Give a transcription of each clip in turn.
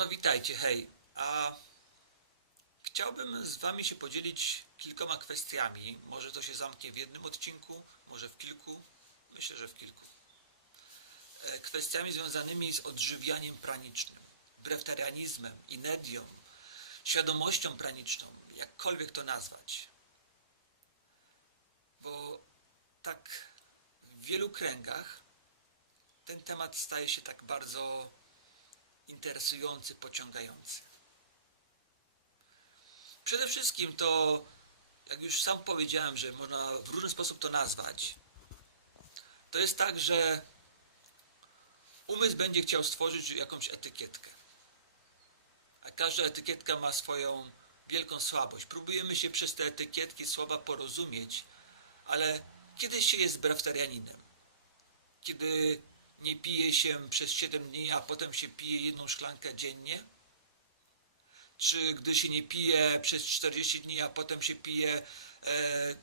No witajcie, hej. A chciałbym z wami się podzielić kilkoma kwestiami. Może to się zamknie w jednym odcinku, może w kilku. Myślę, że w kilku. Kwestiami związanymi z odżywianiem pranicznym, breftarianizmem, inerdią, świadomością praniczną, jakkolwiek to nazwać. Bo tak w wielu kręgach ten temat staje się tak bardzo interesujący, pociągający. Przede wszystkim to, jak już sam powiedziałem, że można w różny sposób to nazwać, to jest tak, że umysł będzie chciał stworzyć jakąś etykietkę. A każda etykietka ma swoją wielką słabość. Próbujemy się przez te etykietki słowa porozumieć, ale kiedy się jest breftarianinem? Kiedy nie pije się przez 7 dni, a potem się pije 1 szklankę dziennie? Czy gdy się nie pije przez 40 dni, a potem się pije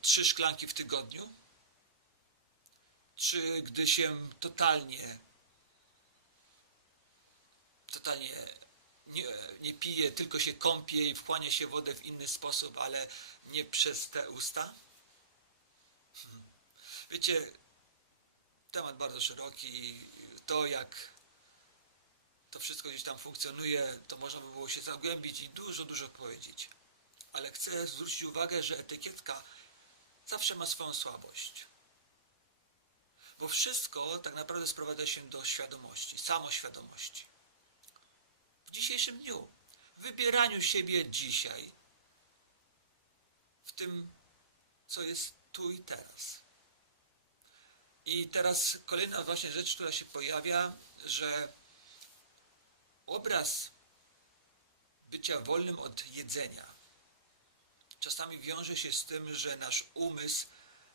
3 szklanki w tygodniu? Czy gdy się totalnie nie pije, tylko się kąpie i wchłania się wodę w inny sposób, ale nie przez te usta? Wiecie, temat bardzo szeroki. To, jak to wszystko gdzieś tam funkcjonuje, to można by było się zagłębić i dużo powiedzieć. Ale chcę zwrócić uwagę, że etykietka zawsze ma swoją słabość. Bo wszystko tak naprawdę sprowadza się do świadomości, samoświadomości. W dzisiejszym dniu, w wybieraniu siebie dzisiaj, w tym, co jest tu i teraz. I teraz kolejna właśnie rzecz, która się pojawia, że obraz bycia wolnym od jedzenia czasami wiąże się z tym, że nasz umysł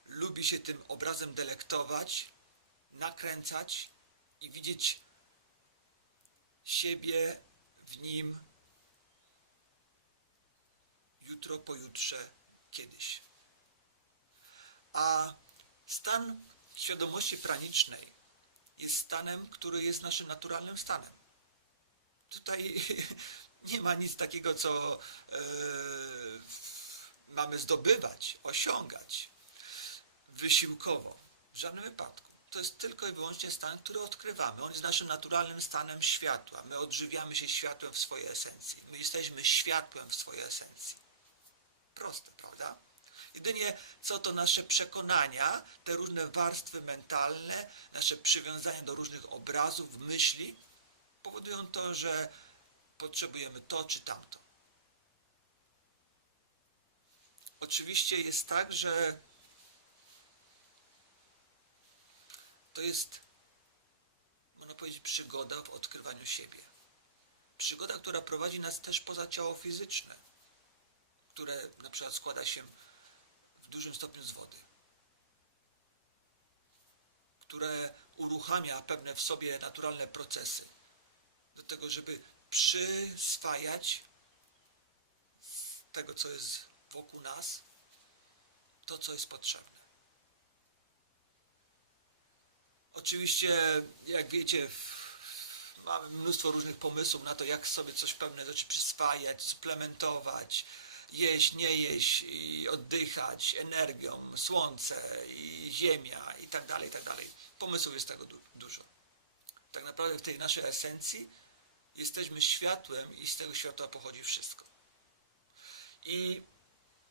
lubi się tym obrazem delektować, nakręcać i widzieć siebie w nim jutro, pojutrze, kiedyś. A stan świadomości pranicznej jest stanem, który jest naszym naturalnym stanem. Tutaj nie ma nic takiego, co mamy zdobywać, osiągać wysiłkowo. W żadnym wypadku. To jest tylko i wyłącznie stan, który odkrywamy. On jest naszym naturalnym stanem światła. My odżywiamy się światłem w swojej esencji. My jesteśmy światłem w swojej esencji. Proste, prawda? Jedynie co to nasze przekonania, te różne warstwy mentalne, nasze przywiązania do różnych obrazów, myśli, powodują to, że potrzebujemy to czy tamto. Oczywiście jest tak, że to jest, można powiedzieć, przygoda w odkrywaniu siebie. Przygoda, która prowadzi nas też poza ciało fizyczne, które na przykład składa się w dużym stopniu z wody, które uruchamia pewne w sobie naturalne procesy do tego, żeby przyswajać z tego, co jest wokół nas, to, co jest potrzebne. Oczywiście, jak wiecie, mamy mnóstwo różnych pomysłów na to, jak sobie coś pewne rzeczy przyswajać, suplementować, jeść, nie jeść i oddychać energią, słońce i ziemia i tak dalej, i tak dalej. Pomysłów jest tego dużo. Tak naprawdę w tej naszej esencji jesteśmy światłem i z tego światła pochodzi wszystko. I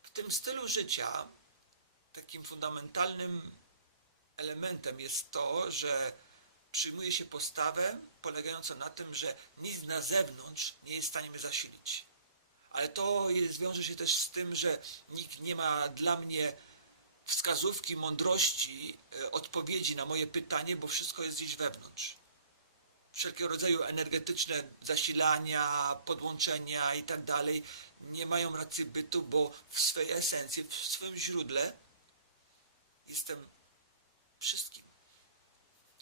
w tym stylu życia takim fundamentalnym elementem jest to, że przyjmuje się postawę polegającą na tym, że nic na zewnątrz nie jest w stanie mnie zasilić. Ale to wiąże się też z tym, że nikt nie ma dla mnie wskazówki, mądrości, odpowiedzi na moje pytanie, bo wszystko jest gdzieś wewnątrz. Wszelkiego rodzaju energetyczne zasilania, podłączenia i tak dalej nie mają racji bytu, bo w swej esencji, w swoim źródle jestem wszystkim.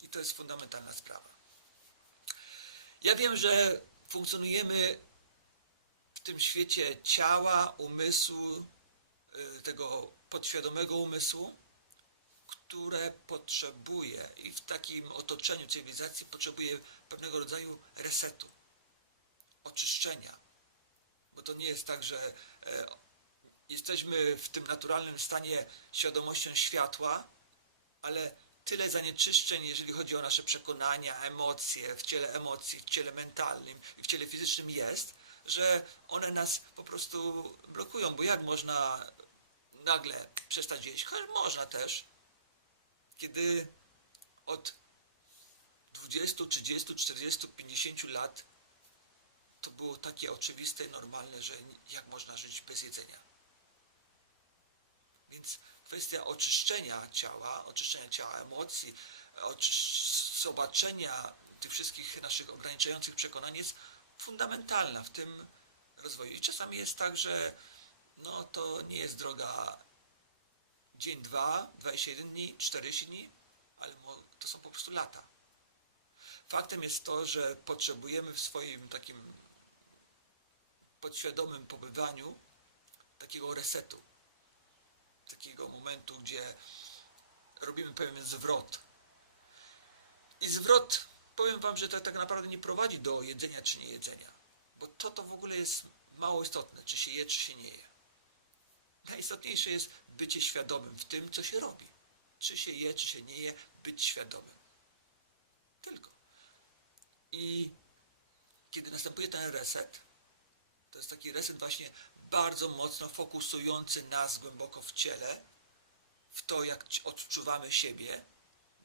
I to jest fundamentalna sprawa. Ja wiem, że funkcjonujemy w tym świecie ciała, umysłu, tego podświadomego umysłu, które potrzebuje i w takim otoczeniu cywilizacji potrzebuje pewnego rodzaju resetu, oczyszczenia. Bo to nie jest tak, że jesteśmy w tym naturalnym stanie świadomością światła, ale tyle zanieczyszczeń, jeżeli chodzi o nasze przekonania, emocje, w ciele mentalnym i w ciele fizycznym jest, że one nas po prostu blokują, bo jak można nagle przestać jeść? Można też, kiedy od 20, 30, 40, 50 lat to było takie oczywiste i normalne, że jak można żyć bez jedzenia. Więc kwestia oczyszczenia ciała emocji, zobaczenia tych wszystkich naszych ograniczających przekonań jest fundamentalna w tym rozwoju. I czasami jest tak, że no to nie jest droga dzień, 21 dni, 40 dni, ale to są po prostu lata. Faktem jest to, że potrzebujemy w swoim takim podświadomym pobywaniu takiego resetu, takiego momentu, gdzie robimy pewien zwrot. I zwrot, powiem wam, że to tak naprawdę nie prowadzi do jedzenia czy nie jedzenia, bo to w ogóle jest mało istotne, czy się je, czy się nie je. Najistotniejsze jest bycie świadomym w tym, co się robi. Czy się je, czy się nie je, być świadomym. Tylko. I kiedy następuje ten reset, to jest taki reset właśnie bardzo mocno fokusujący nas głęboko w ciele, w to, jak odczuwamy siebie,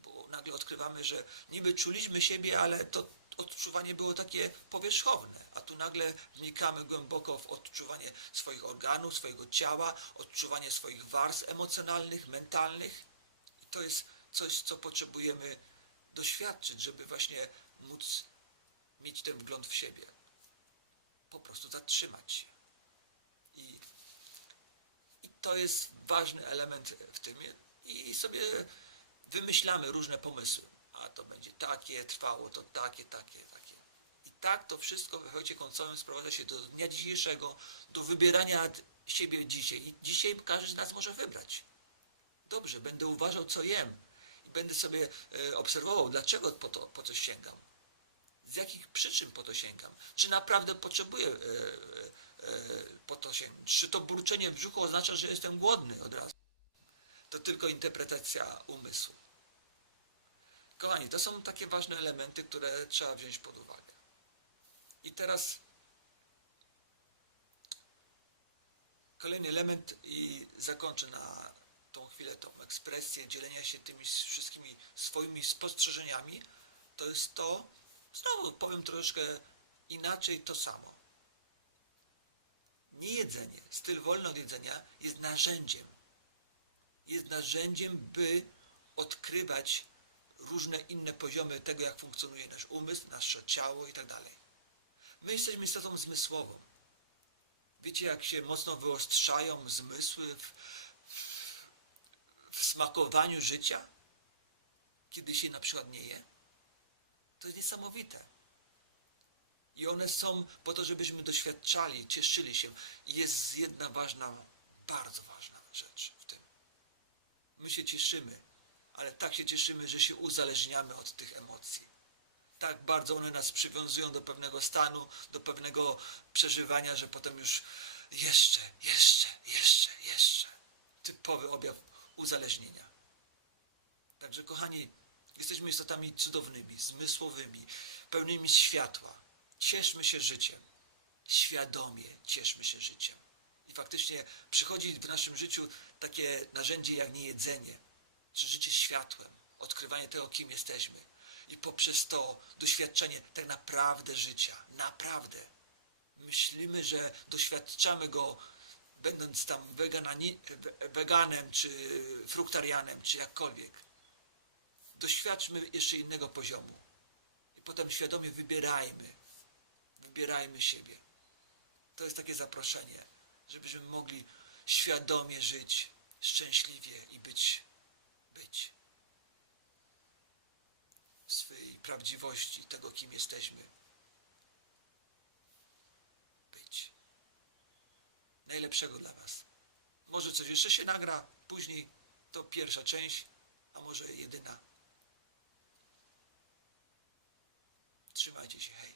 bo nagle odkrywamy, że niby czuliśmy siebie, ale to odczuwanie było takie powierzchowne, a tu nagle wnikamy głęboko w odczuwanie swoich organów, swojego ciała, odczuwanie swoich warstw emocjonalnych, mentalnych. I to jest coś, co potrzebujemy doświadczyć, żeby właśnie móc mieć ten wgląd w siebie. Po prostu zatrzymać się. I to jest ważny element w tym. I sobie wymyślamy różne pomysły. A to będzie takie, trwało to takie. I tak to wszystko w efekcie końcowym sprowadza się do dnia dzisiejszego, do wybierania siebie dzisiaj. I dzisiaj każdy z nas może wybrać. Dobrze, będę uważał, co jem. I będę sobie obserwował, dlaczego po to sięgam. Z jakich przyczyn po to sięgam? Czy naprawdę potrzebuję po to sięgać? Czy to burczenie w brzuchu oznacza, że jestem głodny od razu? To tylko interpretacja umysłu. Kochani, to są takie ważne elementy, które trzeba wziąć pod uwagę. I teraz kolejny element i zakończę na tą chwilę tą ekspresję dzielenia się tymi wszystkimi swoimi spostrzeżeniami. To jest to, znowu powiem troszkę inaczej to samo. Niejedzenie, styl wolny od jedzenia jest narzędziem. Jest narzędziem, by odkrywać różne inne poziomy tego, jak funkcjonuje nasz umysł, nasze ciało i tak dalej. My jesteśmy istotą zmysłową. Wiecie, jak się mocno wyostrzają zmysły w smakowaniu życia, kiedy się na przykład nie je? To jest niesamowite. I one są po to, żebyśmy doświadczali, cieszyli się. I jest jedna ważna, bardzo ważna rzecz w tym. My się cieszymy, ale tak się cieszymy, że się uzależniamy od tych emocji. Tak bardzo one nas przywiązują do pewnego stanu, do pewnego przeżywania, że potem już jeszcze. Typowy objaw uzależnienia. Także kochani, jesteśmy istotami cudownymi, zmysłowymi, pełnymi światła. Cieszmy się życiem. Świadomie cieszmy się życiem. I faktycznie przychodzi w naszym życiu takie narzędzie jak niejedzenie, czy życie światłem, odkrywanie tego, kim jesteśmy. I poprzez to doświadczenie tak naprawdę życia. Naprawdę. Myślimy, że doświadczamy go, będąc tam weganem, czy fruktarianem, czy jakkolwiek. Doświadczmy jeszcze innego poziomu. I potem świadomie wybierajmy siebie. To jest takie zaproszenie, żebyśmy mogli świadomie żyć, szczęśliwie i być w swej prawdziwości tego, kim jesteśmy. Być. Najlepszego dla was. Może coś jeszcze się nagra później, to pierwsza część, a może jedyna. Trzymajcie się, hej.